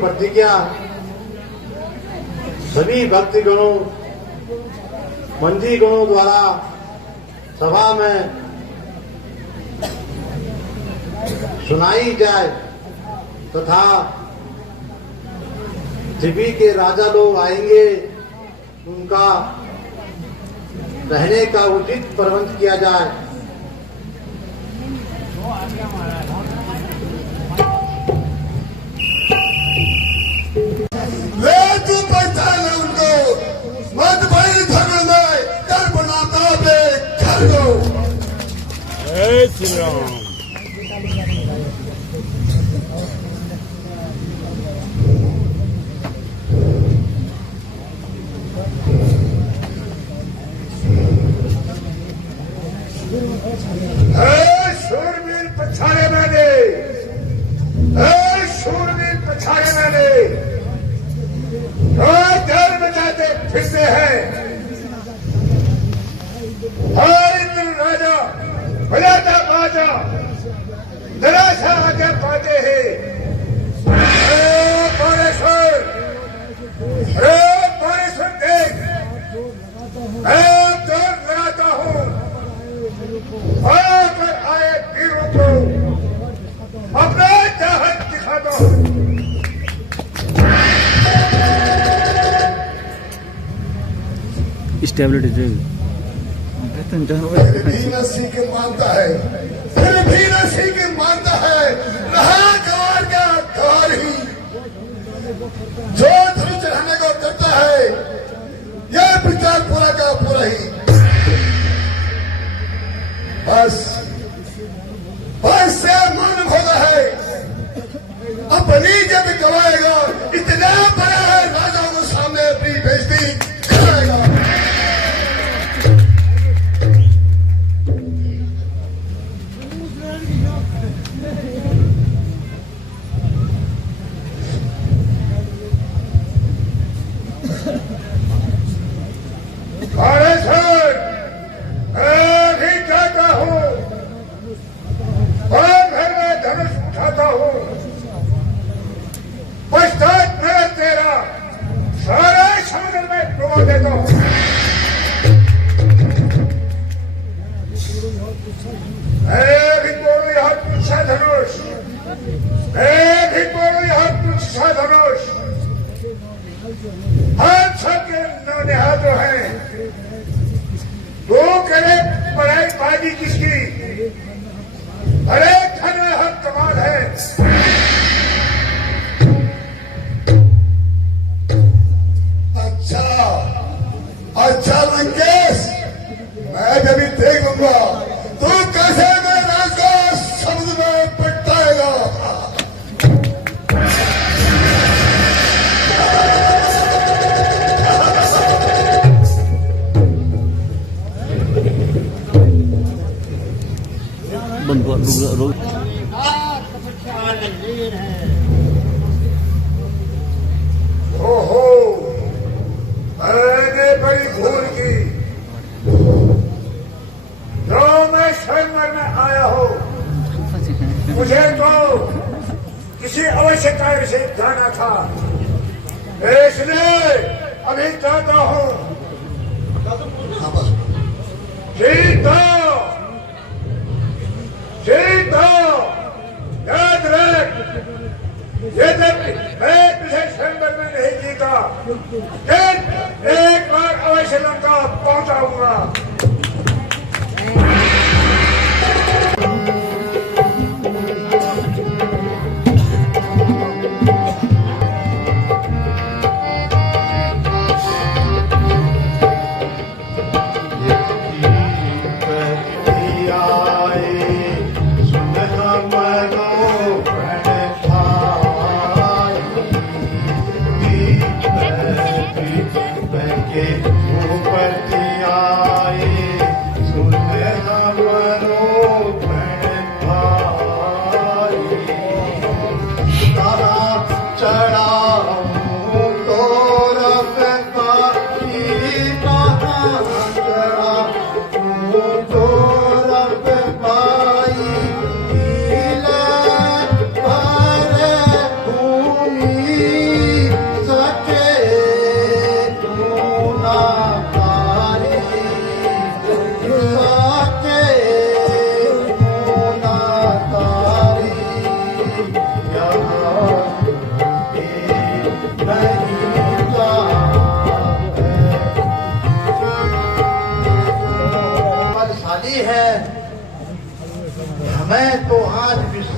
प्रतिज्ञा सभी भक्तगणों मंजी गणों द्वारा सभा में सुनाई जाए तथा त्रिवी के राजा लोग आएंगे, उनका रहने का उचित प्रबंध किया जाए। उनको मत भाई धर्म में कर बनाता बे कर दो। जय श्री राम। शूरवीर पछाड़े मैंने, शूरवीर पछाड़े मैंने, डर बचाते फिरते हैं। हर इंद्र राजा बजाता बाजा निराशा आगे पाते हैं। बाणेश्वर देख, मैं जोर लगाता हूँ आकर आए वीरों को अपना चाहत दिखाता हूँ। स्टेबिलिटी फिर भी न सीख मानता है, फिर भी न सीख मानता है। रहा गवार का गवार ही, जो धनुष चढ़ाने को करता है यह विचार पूरा का पूरा ही। बस से मालूम होता है अपनी जब गवाएगा इतना बड़ा है, राजाओं को सामने अपनी बेइज्जती कराएगा। हम सबके नौनिहाल हैं। वो करे पढ़ाई बाजी किसकी, अरे धन में हम कमाल है। अच्छा लंकेश, मैं जब देख लूंगा तू कैसे मेरे राज को समुद्र में पटाएगा। ओहो, मैंने बड़ी भूल की। जो मैं स्वयंवर में आया हूँ, मुझे तो किसी आवश्यकता से जाना था, इसलिए अभी जाता हूँ। सीता याद रख, यद्यपि मैं तुझे स्वयंवर में नहीं जीता, लेकिन एक बार अवश्य लंका पहुंचाऊंगा।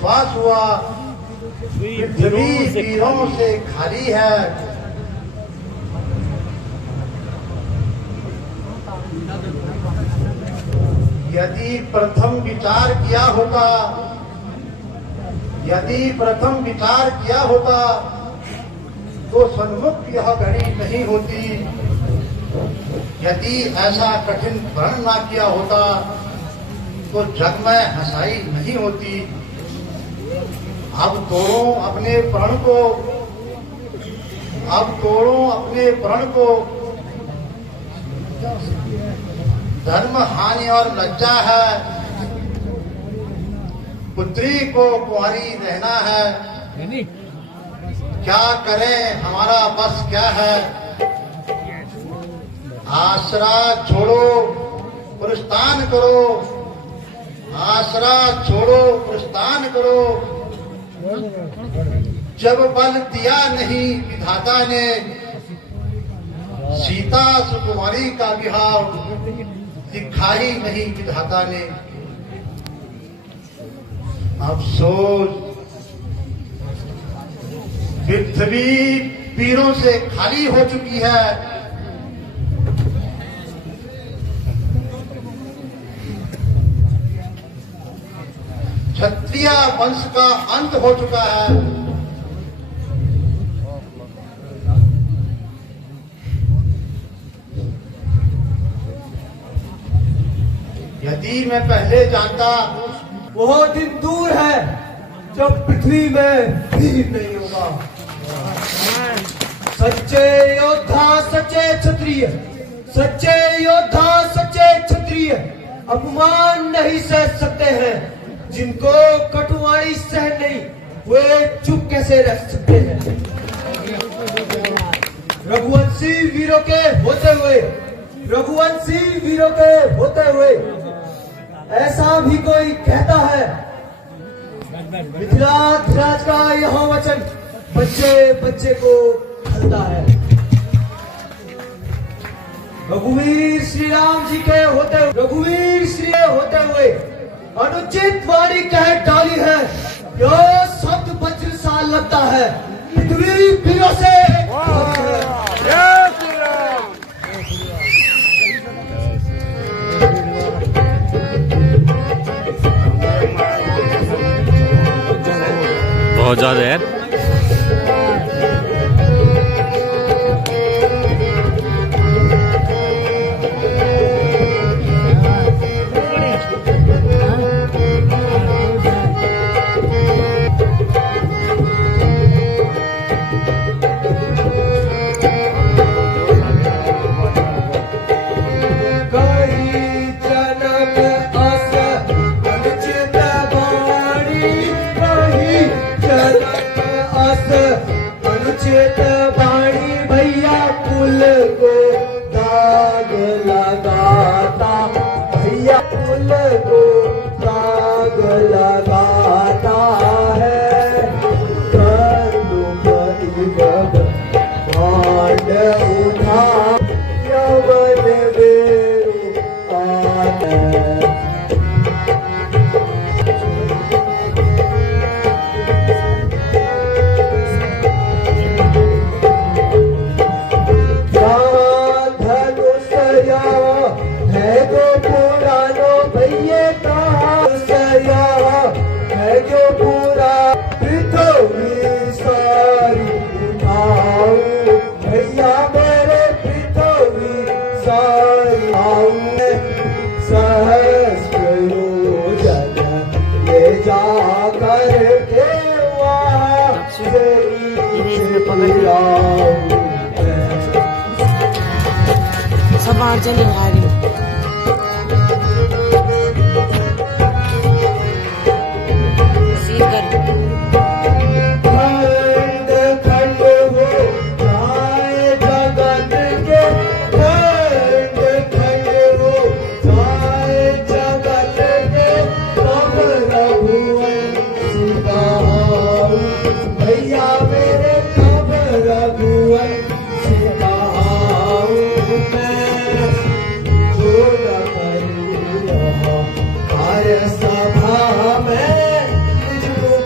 विश्वास हुआ पृथ्वी वीरों से खाली है। यदि प्रथम विचार किया होता, यदि प्रथम विचार किया होता तो सन्मुख यह घड़ी नहीं होती। यदि ऐसा कठिन प्रण ना किया होता तो जग में हंसाई नहीं होती। अब तोड़ो अपने प्रण को, अब तोड़ो अपने प्रण को। धर्म हानि और लज्जा है, पुत्री को कुंवारी रहना है। क्या करें हमारा बस क्या है। आसरा छोड़ो प्रस्थान करो, आसरा छोड़ो प्रस्थान करो। जब बल दिया नहीं विधाता ने, सीता सुकुमारी का विहार लिखा ही नहीं विधाता ने। अफसोस पृथ्वी वीरों से खाली हो चुकी है। क्षत्रिय वंश का अंत हो चुका है। यदि मैं पहले जानता, वो दिन दूर है जब पृथ्वी में भीड़ नहीं होगा। सच्चे योद्धा सच्चे क्षत्रिय, सच्चे योद्धा सच्चे क्षत्रिय अपमान नहीं सह सकते हैं। जिनको कटुवाई सहन नहीं, वे चुप कैसे रह सकते हैं। रघुवंशी वीरों के होते हुए, रघुवंशी वीरों के होते हुए ऐसा भी कोई कहता है। मिथिलाधिराज का यह वचन बच्चे बच्चे को खलता है। रघुवीर श्री राम जी के होते, रघुवीर श्री होते हुए अनुचित वाणी कह डाली है। यह शब्द वज्र सा लगता है। पृथ्वी वीरों से बहुत ज्यादा है। अनुचित वाणी भैया कुल को दाग लगाता, भैया कुल को दाग लगाता है। कर्म परिवग भांड उठा यवन वेरु आने। सब आज निभा रही सभा में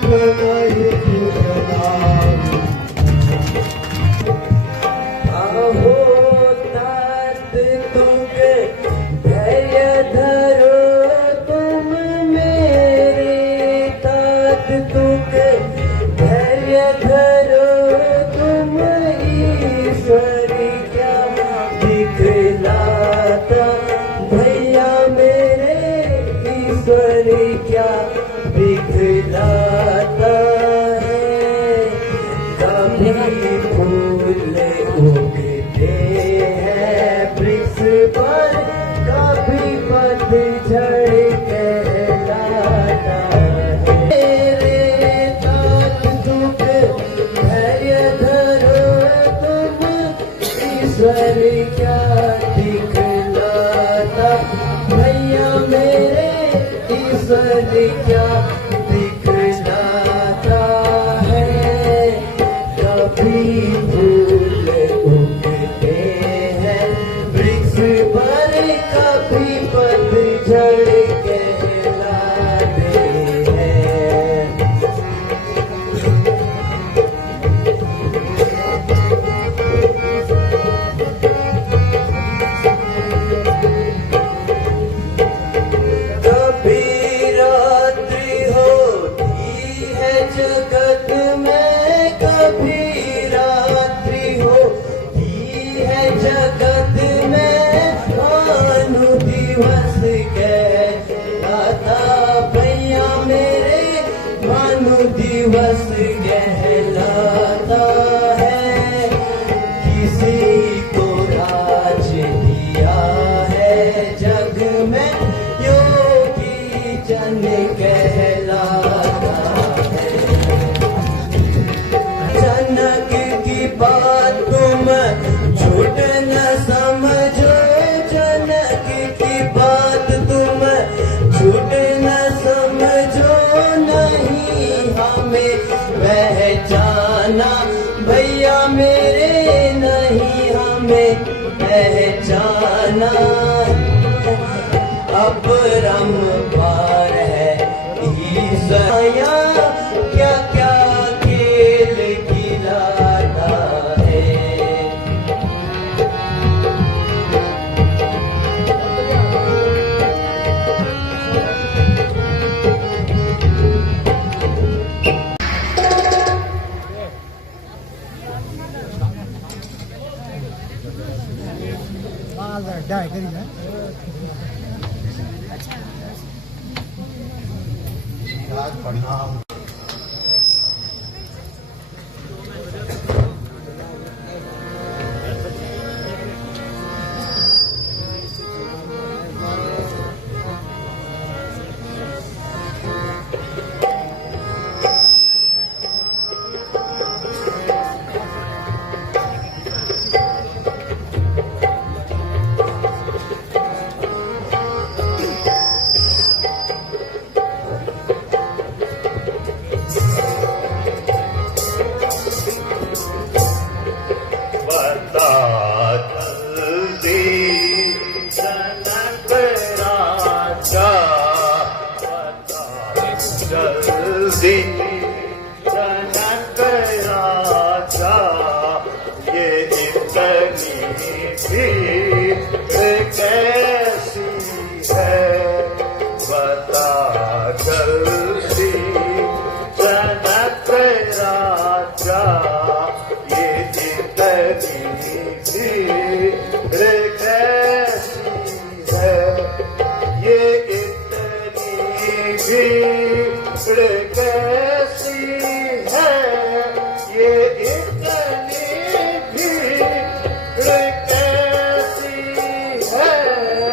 ईश्वर क्या दिखलाता भैया मेरे, ईश्वर क्या दिखलाता है। कभी फूल उगते हैं वृक्ष पर, कभी पतझड़ कहलाते हैं। कभी रात्रि होती है जगत में, कभी रात्रि होती है जगत में, भानु दिवस कहलाता भैया मेरे, भानु दिवस कहलाता है। किसी को राज दिया है जग में, योगी जन कहलाता है। जनक की बात तुम झूठ न समझो, जनक की बात तुम झूठ न समझो, नहीं हमें पहचाना भैया मेरे, नहीं हमें पहचाना। अब रम पार है ईसाया, क्या क्या खेल खिलाता है। प्रणाम। जल्दी जनक राजा, ये इतनी भीड़ कैसी है, बता जल्दी जनक राजा, ये इतनी भीड़ कैसी है, ये इतनी भीड़ कैसी है, ये इतनी भीड़ कैसी है,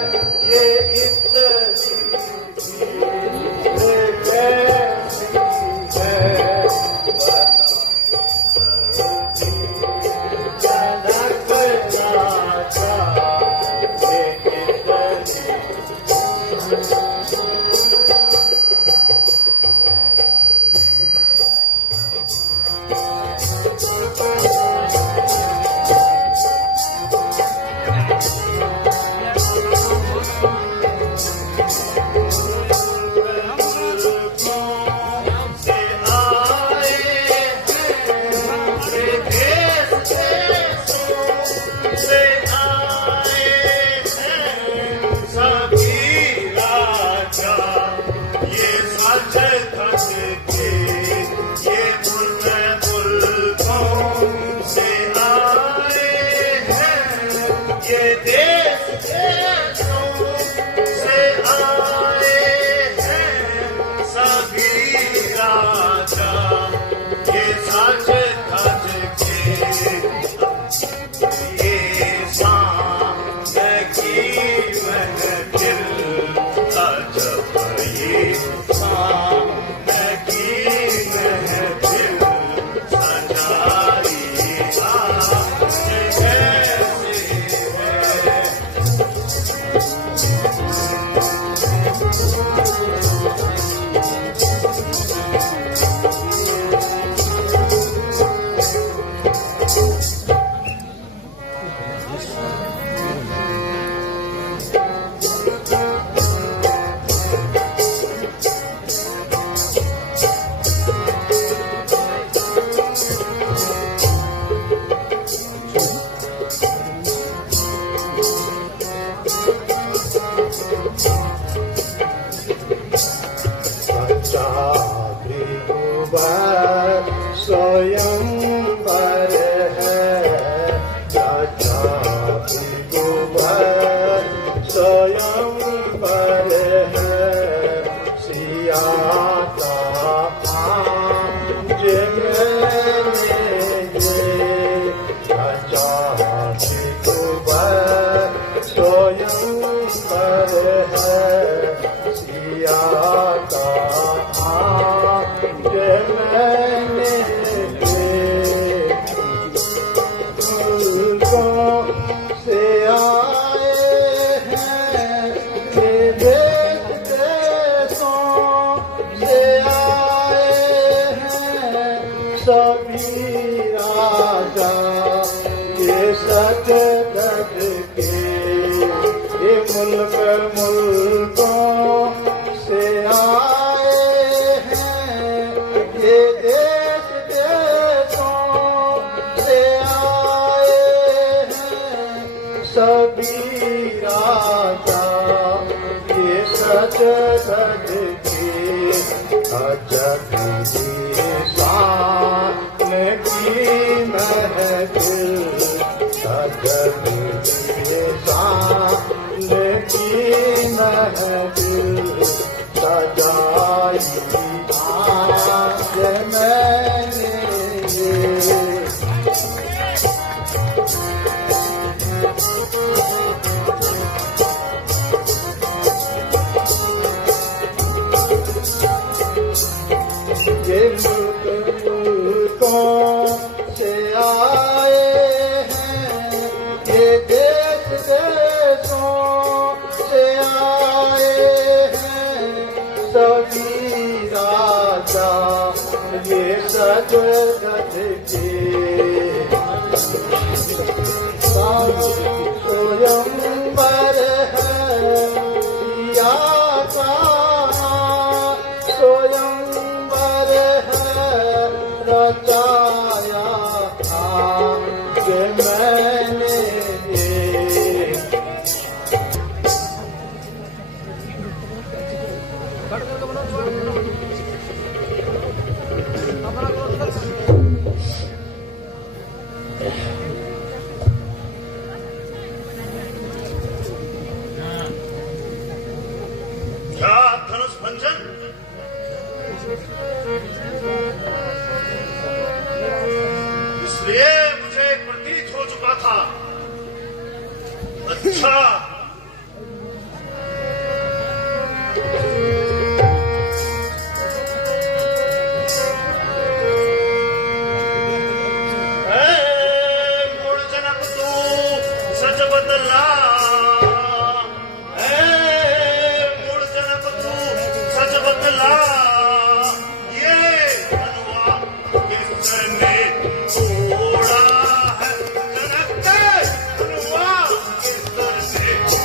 स्वयंवर है राजा त्रिभुवन स्वयंवर है सिया का आज मैंने राजा त्रिभुवन स्वयंवर है सिया का आज मैंने से आए हैं ये देश देशों से आए हैं सभी राजा ये सच गज के ये मुल्क मुल्कों से आए हैं ये देश देशों से आए हैं सभी राजा ये सच गज के अजब की शान की महफिल अजब की शान की महफिल सजाई आज मैंने ये मुल्कों से आए हैं ये देश देशों से आए हैं सभी राजा ये सज गज के स्वयंवर है सिया का स्वयंवर है रचाया आज मैंने क्या धनुष भंजन इसलिए मुझे प्रतीत हो चुका था। अच्छा मुड़ जनक तू सच बदला बदला ये बनवा किसने तोड़ा है जनक बनवा किसने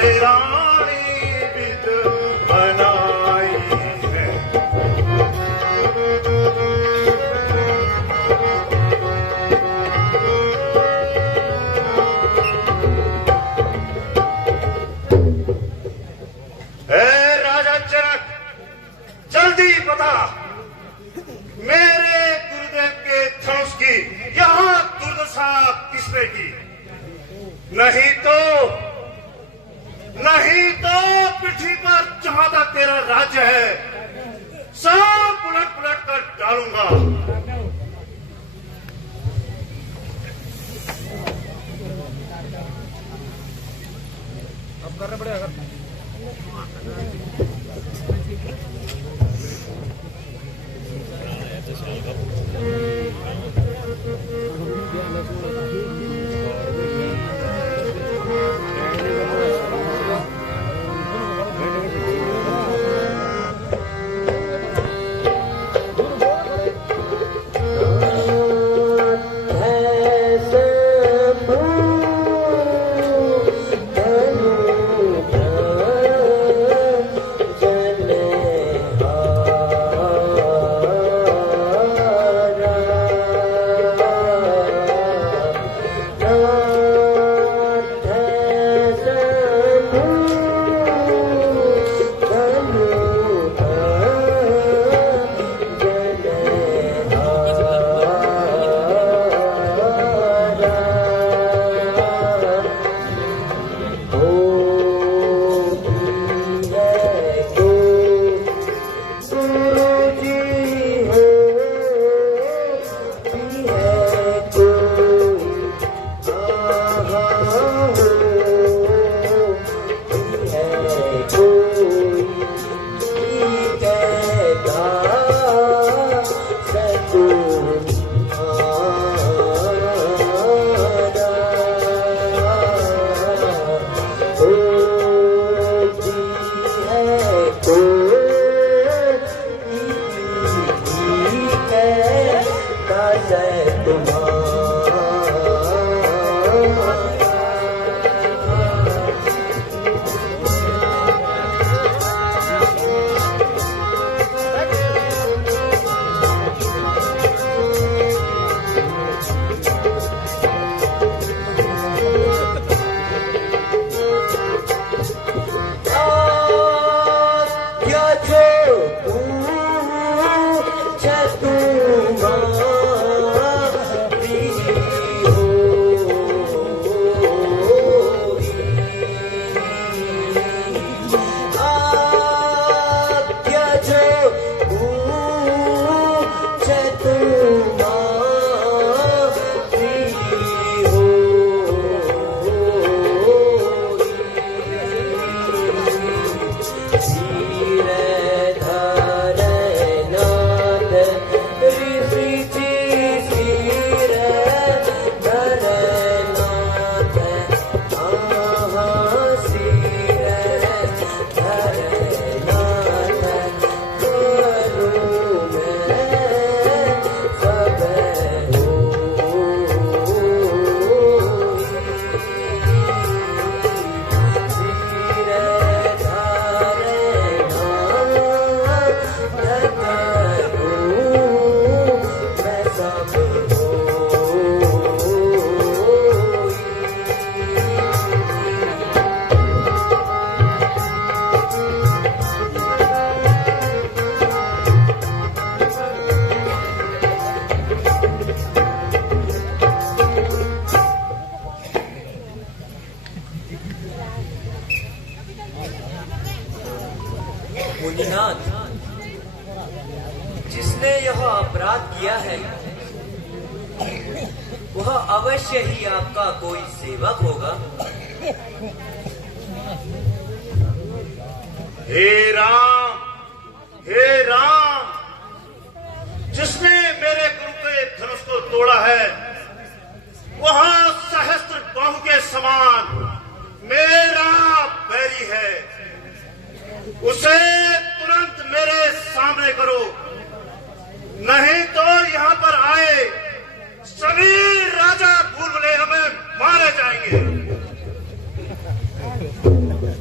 से रानी विद बनाई है। राजा जनक, जल्दी बता, मेरे गुरुदेव के धनुष की यहां दुर्दशा किसने की? नहीं तो पृथ्वी पर जहां तक तेरा राज्य है सब उलट पुलट कर डालूंगा। अब करना पड़ेगा। मुनिनाथ, जिसने यह अपराध किया है वह अवश्य ही आपका कोई सेवक होगा। हे राम, जिसने मेरे गुरु के धनुष को तोड़ा है वह सहस्त्र बाहु के समान मेरा बैरी है। उसे तुरंत मेरे सामने करो, नहीं तो यहाँ पर आए सभी राजा भूल भुलैया हमें मारे जाएंगे।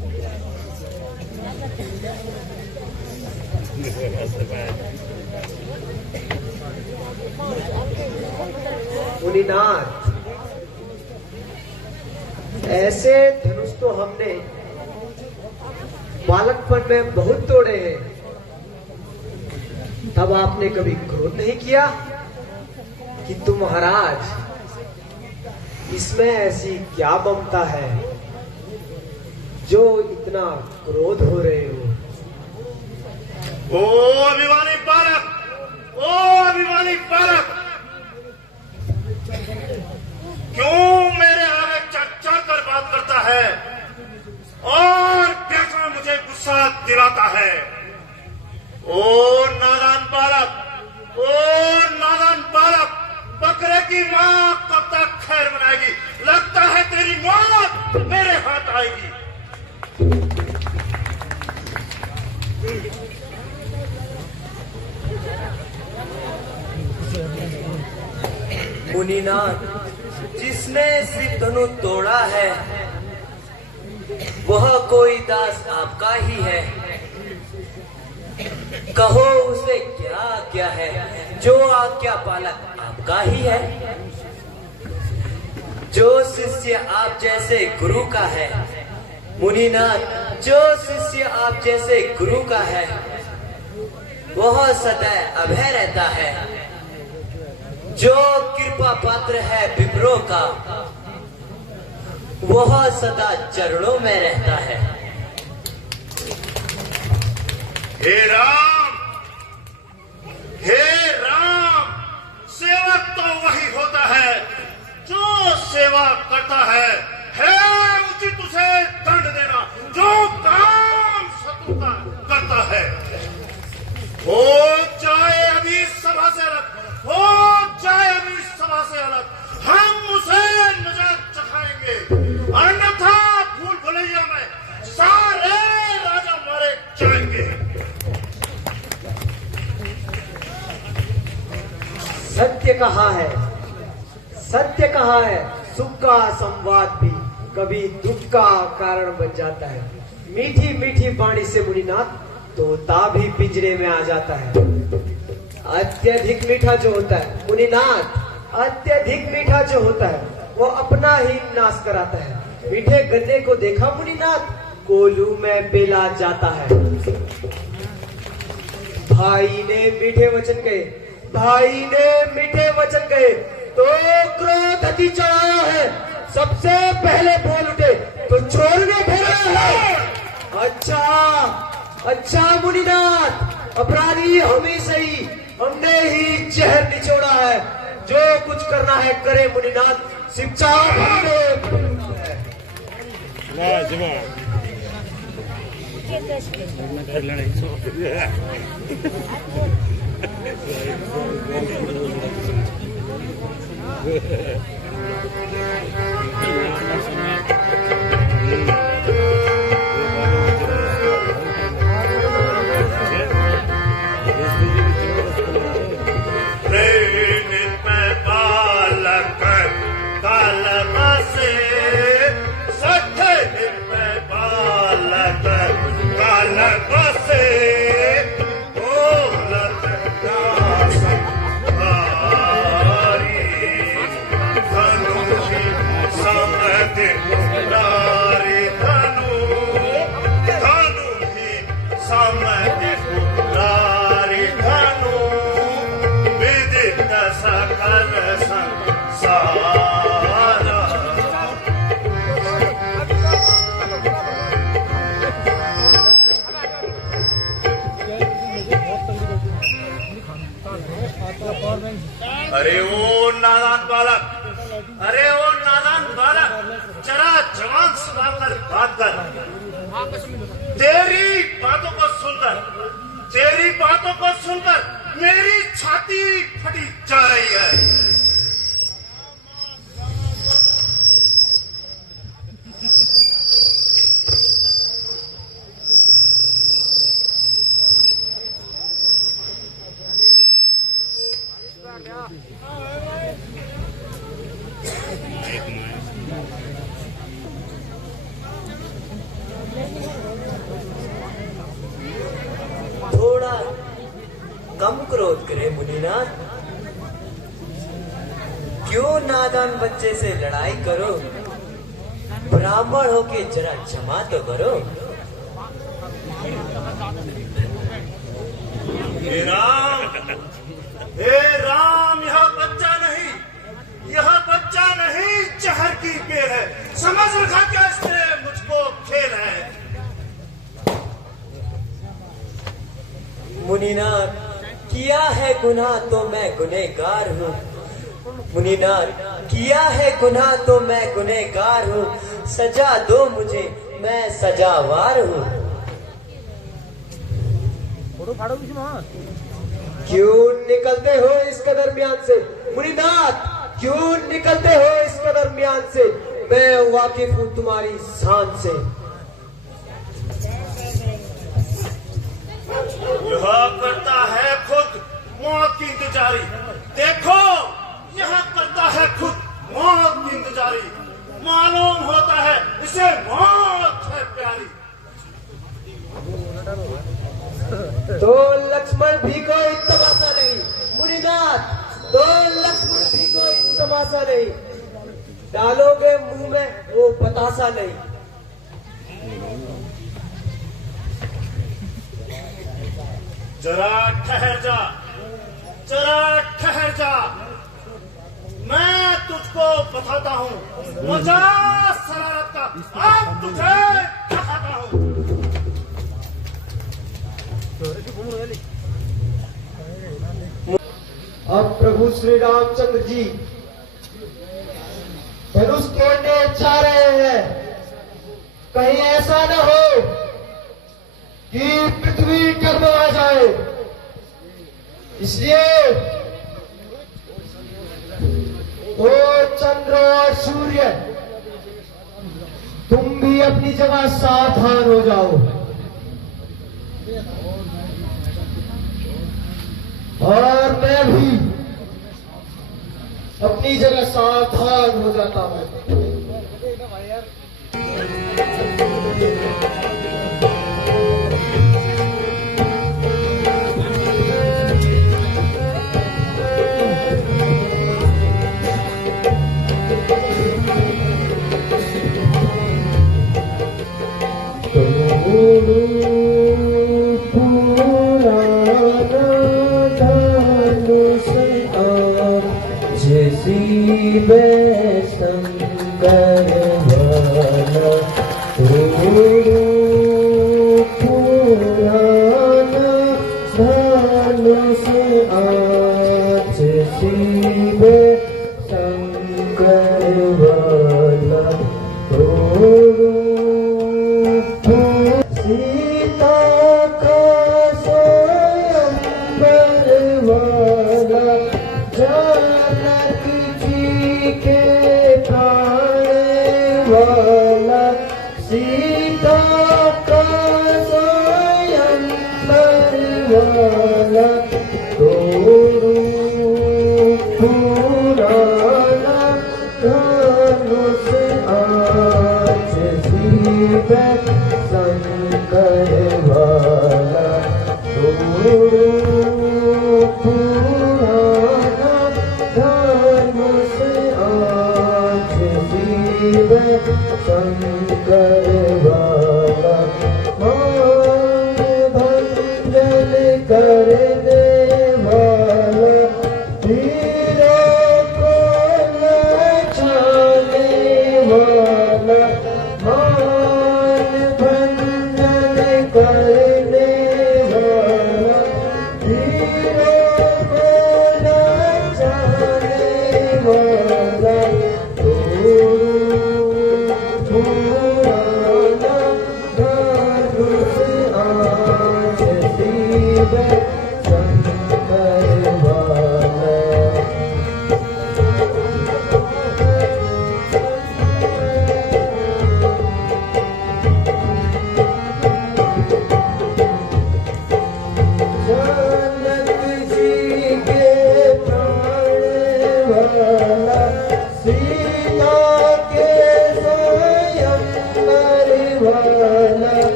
मुनिनाथ, ऐसे धनुष तो हमने बालकपन में बहुत तोड़े हैं। तब आपने कभी क्रोध नहीं किया कि तुम महाराज, इसमें ऐसी क्या ममता है जो इतना क्रोध हो रहे हो? ओ अभिमानी बालक, ओ अभिमानी बालक, क्यों मेरे आगे चढ़ कर बात करता है और बीच में मुझे गुस्सा दिलाता है? ओ नादान बालक, ओ नादान बालक, बकरे की माँ कब तक खैर बनाएगी? लगता है तेरी मौत मेरे हाथ आएगी। मुनिनाथ, जिसने श्री धनु तोड़ा है वह कोई दास आपका ही है। कहो उसे क्या क्या है, जो आज्ञा पालक आपका ही है। जो शिष्य आप जैसे गुरु का है मुनिनाथ, जो शिष्य आप जैसे गुरु का है वह सदैव अभय रहता है। जो कृपा पात्र है विप्रो का वह सदा चरणों में रहता है। हे राम, हे राम, सेवक तो वही होता है जो सेवा करता है उचित उसे दंड देना जो काम शत्रु का करता है। हो जाए अभी सभा से अलग, हो जाए अभी सभा से अलग, हम उसे नजर चखाएंगे, अन्यथा भूल भुलैया में सारे राजा मारे जाएंगे। सत्य कहा है, सत्य कहा है, सुख का संवाद भी कभी दुख का कारण बन जाता है। मीठी मीठी वाणी से मुनिनाथ तोता भी पिंजरे में आ जाता है। अत्यधिक मीठा जो होता है मुनिनाथ, अत्यधिक मीठा जो होता है वो अपना ही नाश कराता है। मीठे गन्ने को देखा मुनिनाथ, कोल्हू में बेला जाता है। भाई ने मीठे वचन कहे, भाई ने मीठे वचन कहे तो क्रोध अति चढ़ाया है। सबसे पहले बोल उठे तो छोड़ने फिरा है। अच्छा अच्छा मुनिनाथ, अपराधी हम ही सही, हमने ही जहर निचोड़ा है। जो कुछ करना है करे मुनिनाथ, शिक्षा हमने अरे ओ नादान बालक, अरे ओ नादान बालक, जरा जवान सुनाकर बात कर। तेरी बातों को सुनकर, तेरी बातों को सुनकर मेरी छाती फटी जा रही है। थोड़ा कम क्रोध करे मुनिनाथ। क्यों नादान बच्चे से लड़ाई करो, ब्राह्मण होके जरा क्षमा तो करो। हे राम, यह बच्चा नहीं, यह बच्चा नहीं, जहर की पेड़ है। समझ रखा क्या इसने मुझको खेल है। मुनीनाथ, किया है गुनाह तो मैं गुनहगार हूँ। मुनीनाथ, किया है गुनाह तो मैं गुनहगार हूँ। सजा दो मुझे, मैं सजावार हूँ। क्यों निकलते हो इसके दरमियान से? मुनीनाथ, क्यों निकलते हो इसके दरमियान से? मैं वाकिफ हूँ तुम्हारी शान से। यह करता है खुद मौत की इंतजारी। देखो, यह करता है खुद मौत की इंतजारी। मालूम होता है इसे मौत है प्यारी। तो लक्ष्मण भी कोई तमाशा नहीं। मुनीनाथ, तो लक्ष्मण भी कोई तमाशा नहीं। डालोगे मुंह में वो बतासा नहीं। जरा ठहर जा, जरा ठहर जा, मैं तुझको बताता हूँ मजा शरारत का। अब तुझे दिखाता हूँ। अब प्रभु श्री रामचंद्र जी धनुष तोड़ने जा रहे हैं। कहीं ऐसा न हो कि पृथ्वी डगमगा जाए, इसलिए ओ चंद्र और सूर्य, तुम भी अपनी जगह सावधान हो जाओ। और मैं भी अपनी जगह सावधान हो जाता हूं। वाला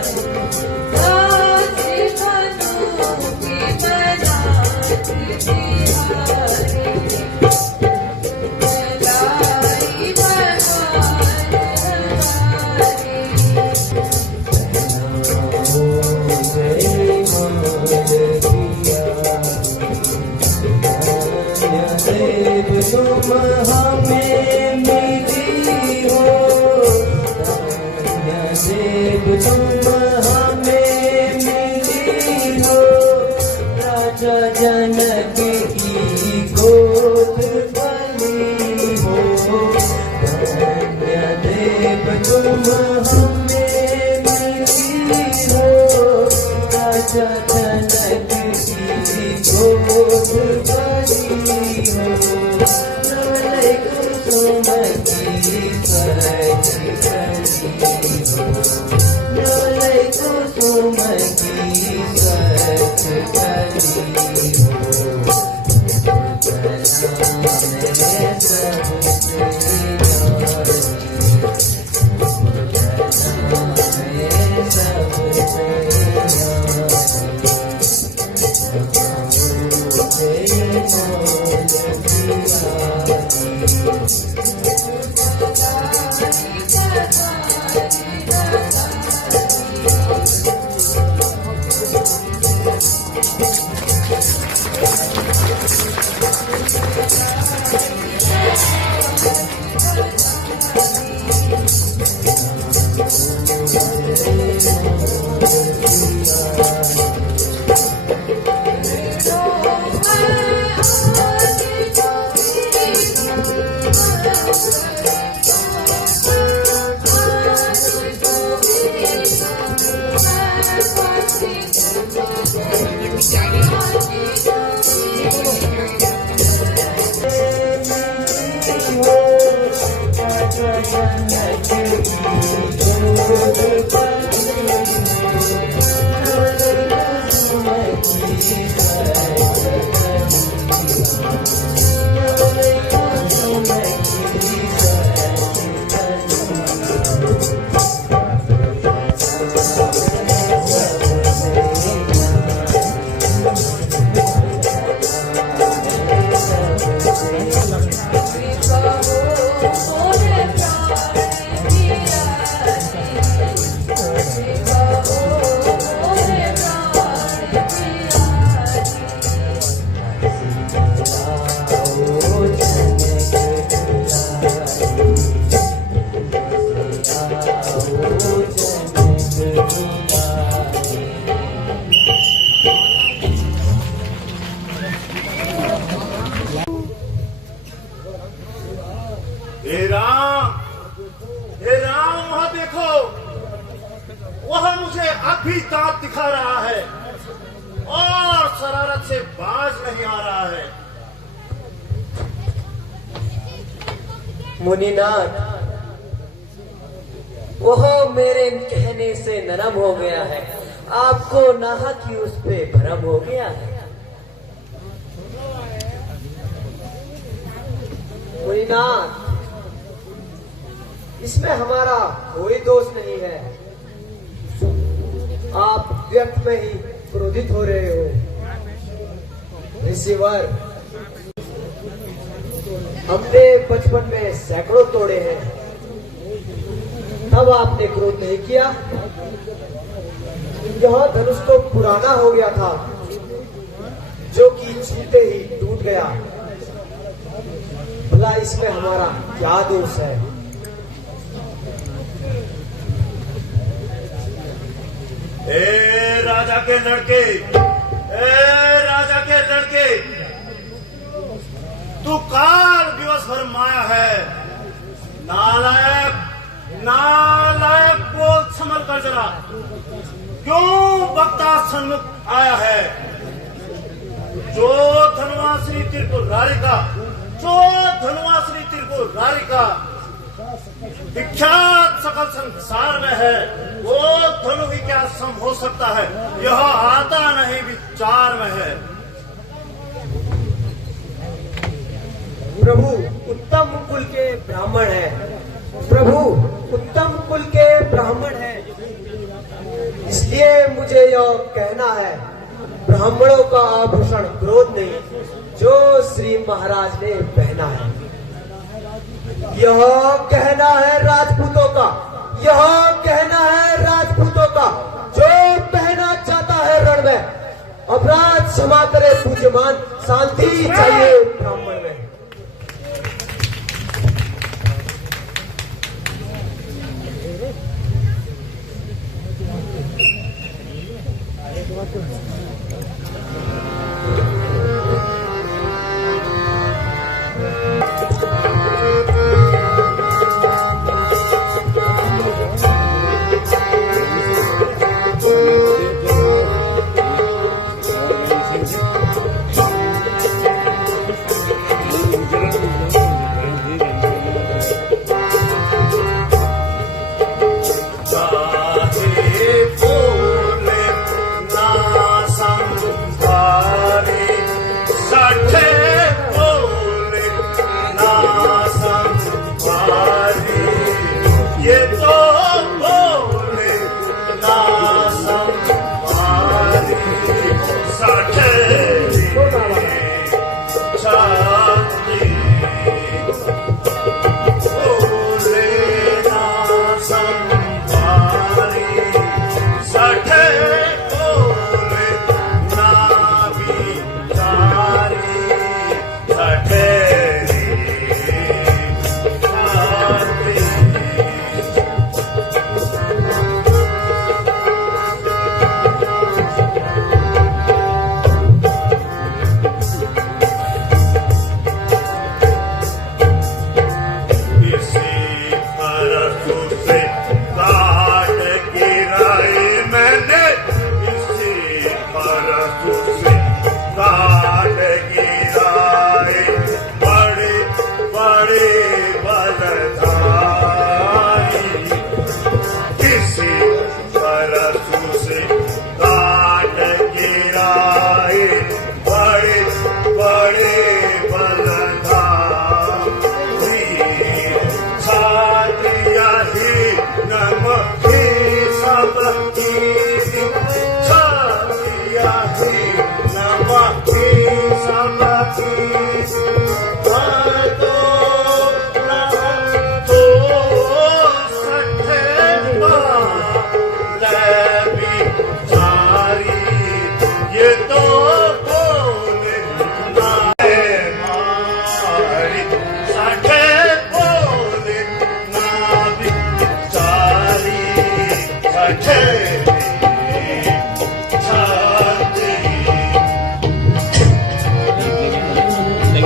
जनक की गोद बनी हो, धन्य देव तुम हमें मिली हो, राजा जनक की गोद बनी हो, नवल कुसुम की सच करी हो, नवल कुसुम की सच करी हो, हे राम, वहां देखो, वह मुझे अब भी दांत दिखा रहा है और शरारत से बाज नहीं आ रहा है। मुनिनाथ, वह मेरे कहने से नरम हो गया है, आपको नाहक ही उस पे भरम हो गया है। मुनिनाथ, इसमें हमारा कोई दोष नहीं है, आप व्यर्थ में ही क्रोधित हो रहे हो। ऋषिवर, हमने बचपन में सैकड़ों तोड़े हैं, तब आपने क्रोध नहीं किया। यह धनुष तो पुराना हो गया था, जो कि छूते ही टूट गया। भला इसमें हमारा क्या दोष है? ए राजा के लड़के, तू काल दिवस भर माया है। नालायक बोल संभल कर जरा, क्यों बक्ता सन्मुख आया है? जो धनवासिनी त्रिपुरारी का विख्यात सकल संसार में है, वो धनु ही क्या सम हो सकता है? यह आता नहीं विचार में है। प्रभु उत्तम कुल के ब्राह्मण है, प्रभु उत्तम कुल के ब्राह्मण है, इसलिए मुझे यह कहना है, ब्राह्मणों का आभूषण क्रोध नहीं, जो श्री महाराज ने पहना है। यह कहना है राजपूतों का, यह कहना है राजपूतों का, जो पहना चाहता है रण में। अपराध क्षमा करे पूज्यमान, शांति चाहिए ब्राह्मण में।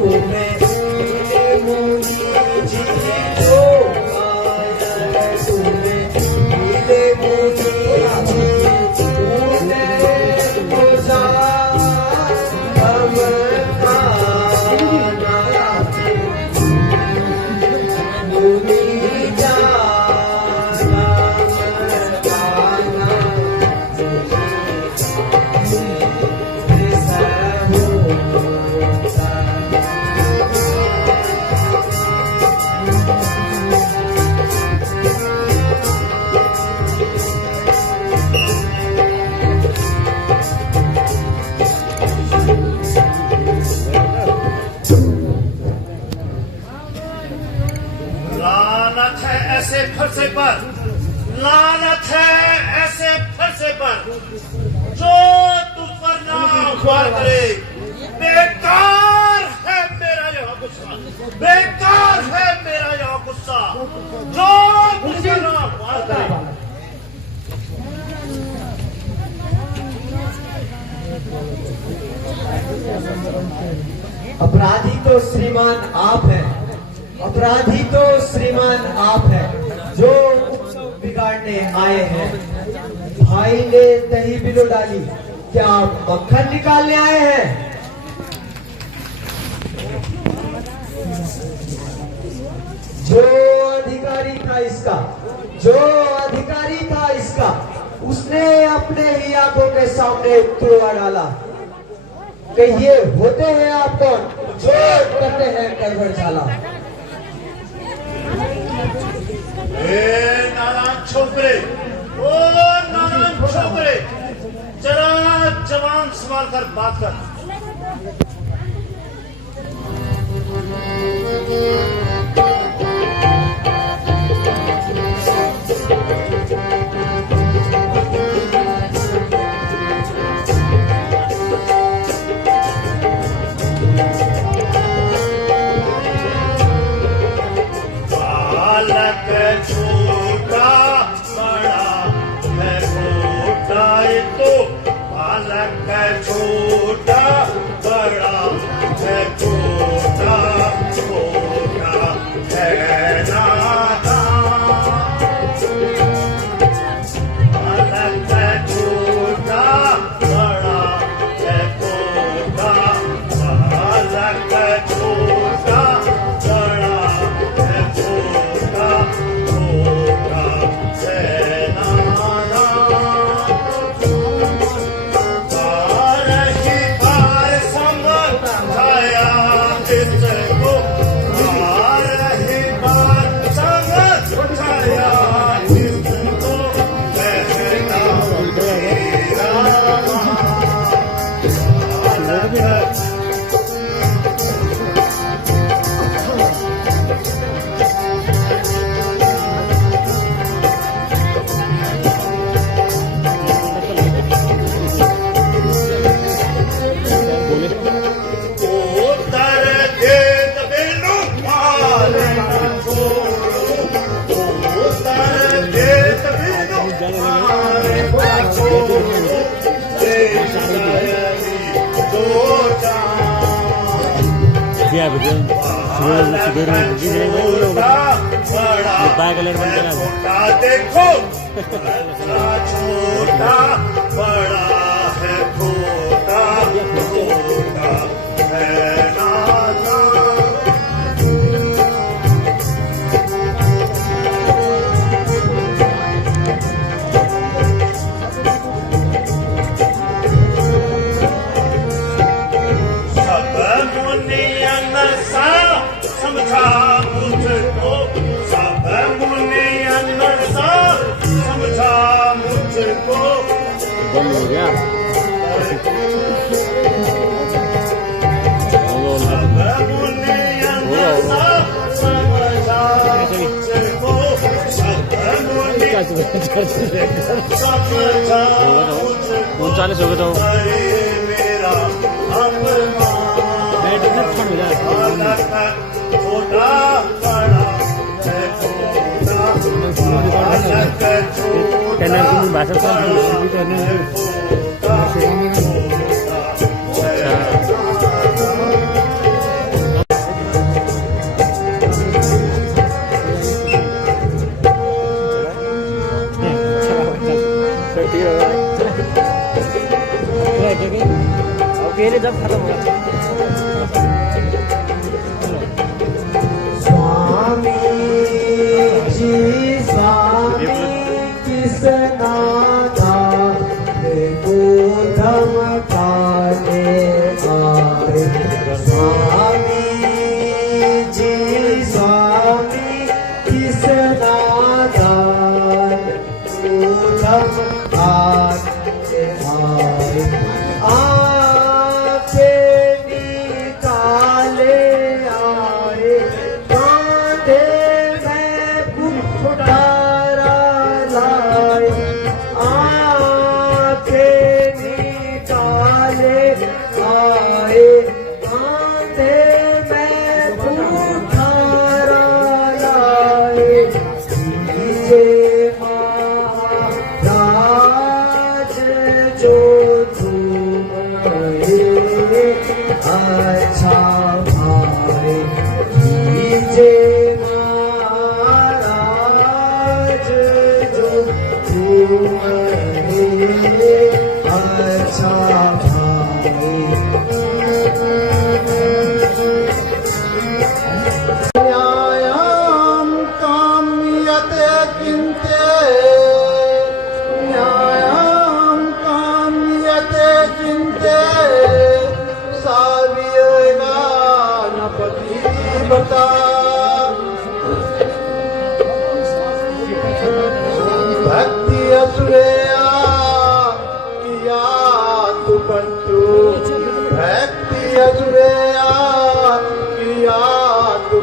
तुम्हें मिले मुनि जी जो पाया है, तुम्हें मिले मुनि जी तूने मुझा हम खाना मुनि जाना खाना लानत है ऐसे फरसे पर, लानत है ऐसे फरसे पर जो तू पर नाम करे। बेकार है मेरा यह गुस्सा, बेकार है मेरा यह गुस्सा जो मुझे नाम करे। अपराधी तो श्रीमान आप हैं, अपराधी तो श्रीमान आप हैं जो उत्सव बिगाड़ने आए हैं। भाई ने दही बिलो डाली, क्या आप मक्खन निकालने आए हैं? जो अधिकारी था इसका, जो अधिकारी था इसका, उसने अपने ही आंखों के सामने तोड़ा डाला। कहिए होते हैं आप कौन जो करते हैं गड़बड़ झाला? नारायण छोकरे, ओ नारायण छोकरे, जरा जवान सवाल कर बात कर। बालक छोटा बड़ा है छोटा, ये तो बालक छोटा बड़ा है छोटा, छोटा है नादान। बालक छोटा बड़ा है छोटा, बालक छोटा बड़ा है छोटा, छोटा है नादान। बार ही बार समझाया इसको, बार ही बार समझाया इसको, कहना मेरा बालक उतर देत बिनु मारे न छोड़ो, उतर देत बिनु मारे न छोड़ो, देश दयाली दो जान। बालक छोटा बड़ा है छोटा, देखो बच्चा छोटा बड़ा है छोटा, छोटा है नादान। सब मुनियन सा समझा मुझको, सब मुनियन सा समझा मुझको। बंद हो गया। सब मुनियन सा समझा मुझको, सब मुनियन समझा मुझको। 39 हो गए तो मेरा अपना बालक छोटा बड़ा है छोटा, बालक छोटा भाषा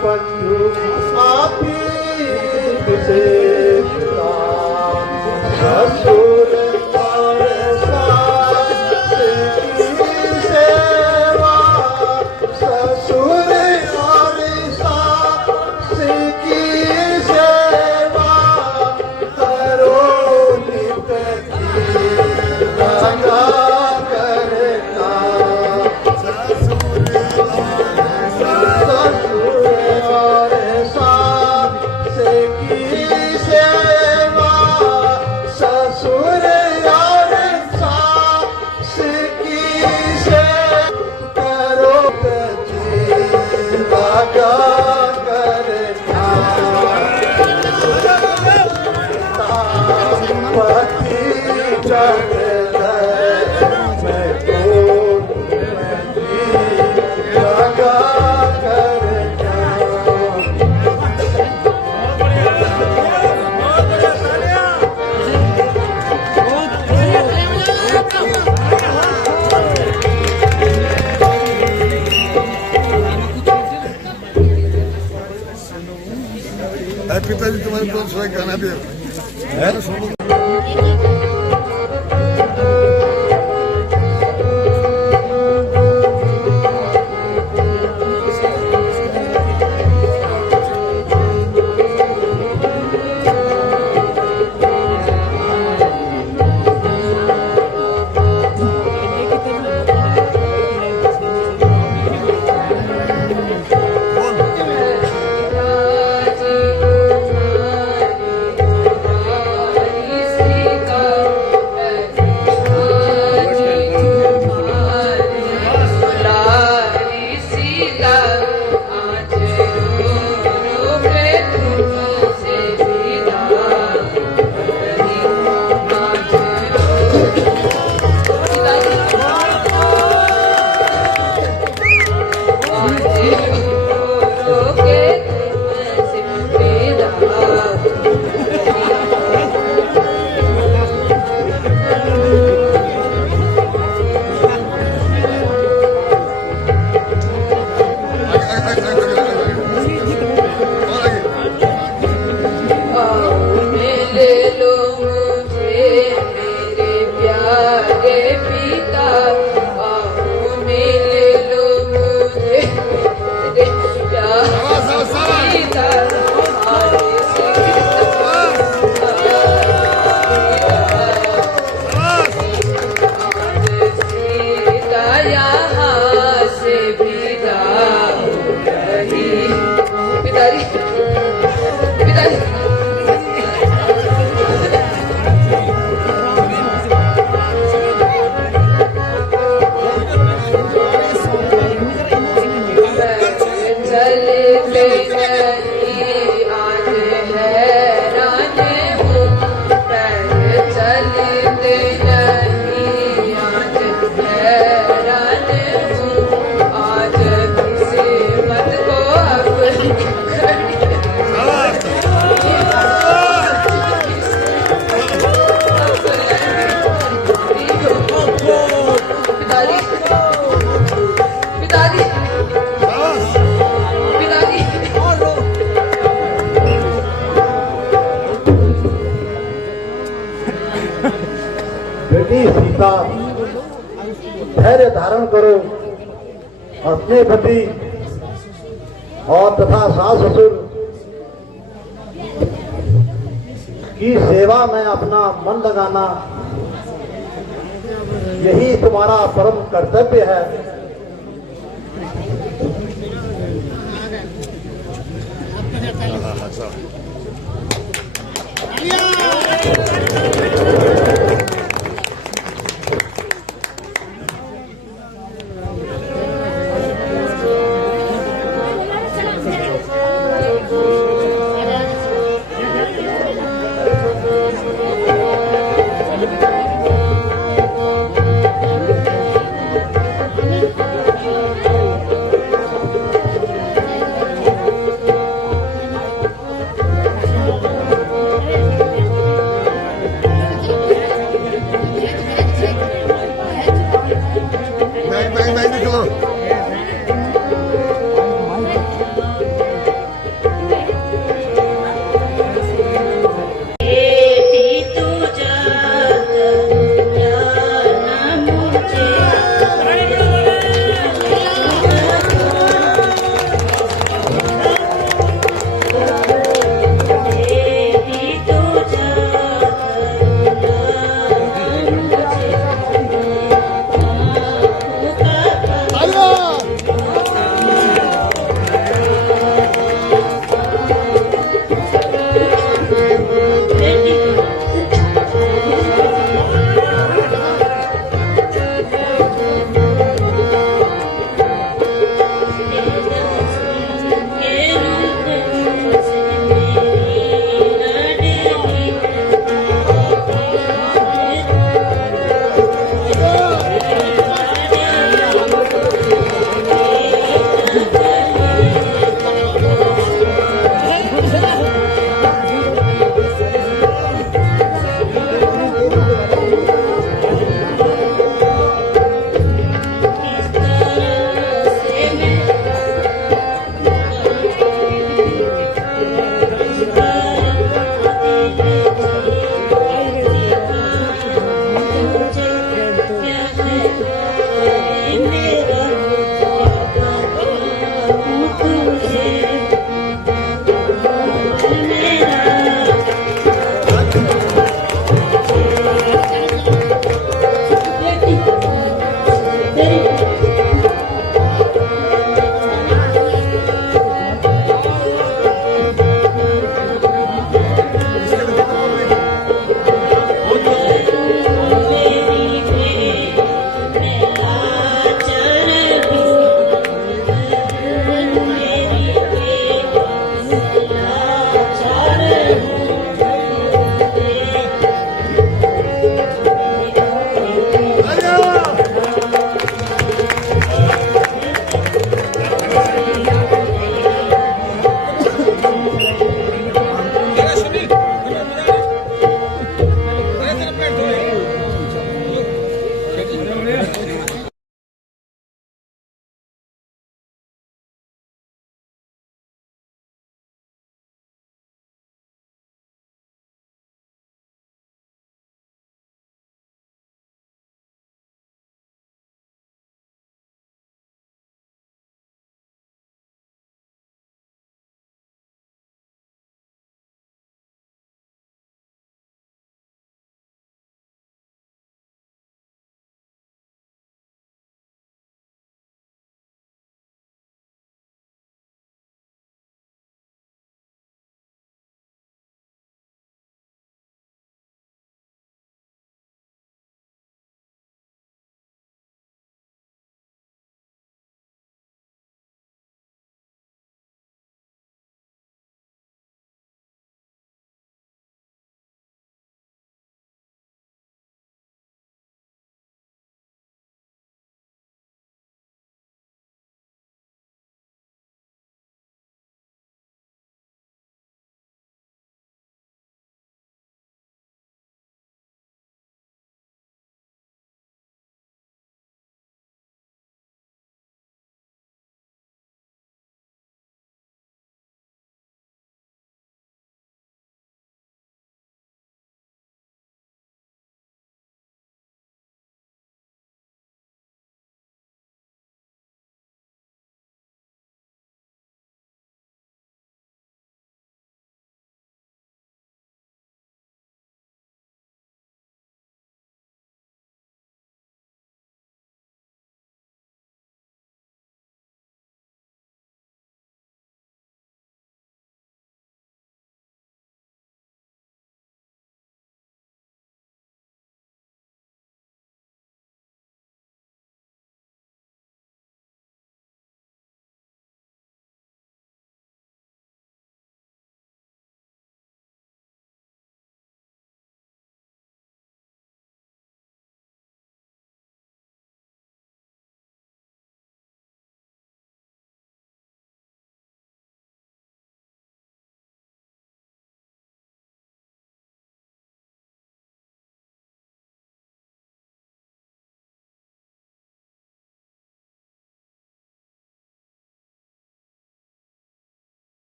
पंचु आपी से ससुर और सास की सेवा, ससुर और सास की सेवा करो नित लगा करना। ससुर और सास की सेवा, ससुर और सास की सेवा करो लगा करना। पति जग मैं लगा करना। पिताजी तुम्हारे पास गाना भी है। बेटी सीता धैर्य धारण करो, अपने पति और तथा सास ससुर की सेवा में अपना मन लगाना यही तुम्हारा परम कर्तव्य है।